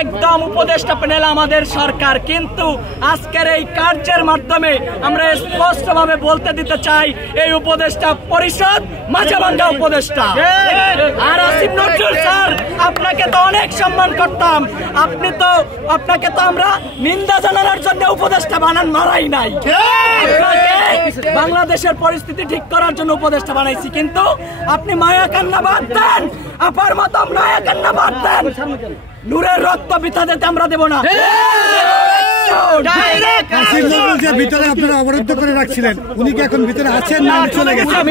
একদম উপদেষ্টা প্যানেল আমাদের সরকার, কিন্তু আজকের এই কার্যের মাধ্যমে আমরা স্পষ্টভাবে বলতে দিতে চাই এই উপদেষ্টা পরিষদ মাঝাভাঙ্গা উপদেষ্টা। আর আসিফ নজরুল স্যার, আপনাকে তো অনেক সম্মান করতাম, আপনাকে তো আমরা নিন্দা জানানোর জন্য উপদেষ্টা মারাই নাই, বাংলাদেশের পরিস্থিতি ঠিক করার জন্য উপদেষ্টা বানাইছি, কিন্তু আপনি মায়া কান্না বাদ দেন, আপার মতো মায়া কান্না বাদ দেন, নূরের রক্ত বৃথা দিতে আমরা দেব না। ভিতরে আপনারা অবরুদ্ধ করে রাখছিলেন, উনি কি এখন ভিতরে আছেন না চলে গেছেন?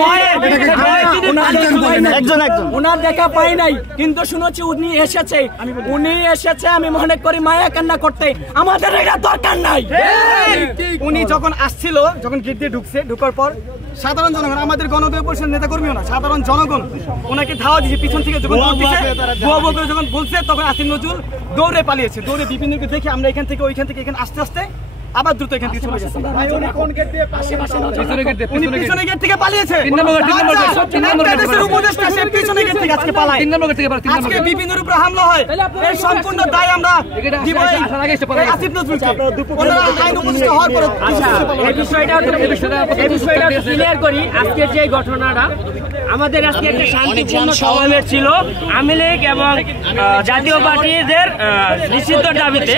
ওনার দেখা পাই নাই, কিন্তু শুনেছি উনি এসেছে। আমি মনে করি মায়া কান্না করতে, আমাদের এটা দরকার নাই। উনি যখন আসছিল, যখন গেট দিয়ে ঢুকার পর সাধারণ জনগণ, আমাদের গণদলীয় পরিষদের নেতা কর্মীও না, সাধারণ জনগণ ওনাকে ধাওয়া দিয়েছে পিছন থেকে, যখন যখন বলছে তখন আসিফ নজরুল দৌড়ে পালিয়েছে। দৌড়ে বিপিনকে দেখে আমরা এখান থেকে ওইখান থেকে এখানে আস্তে আস্তে আবার দ্রুত এখান থেকে চলে গেছে। উনি পিছনে গেট থেকে পালিয়েছে, উপদেষ্টা সে পিছনে গেট থেকে আজকে পালায়। আজকে বিপিনের উপর হামলা হয়, এর সম্পূর্ণ দায় আমরা দিব আসিফ নজরুলকে। ওনারা আইন উপদেষ্টা হওয়ার পরে এই বিষয়টা ক্লিয়ার করি। আজকে যে ঘটনাটা, আমাদের আজকে একটা শান্তিপূর্ণ সমাবেশ ছিল আওয়ামী লীগ এবং জাতীয় পার্টিদের নিষিদ্ধ দাবিতে।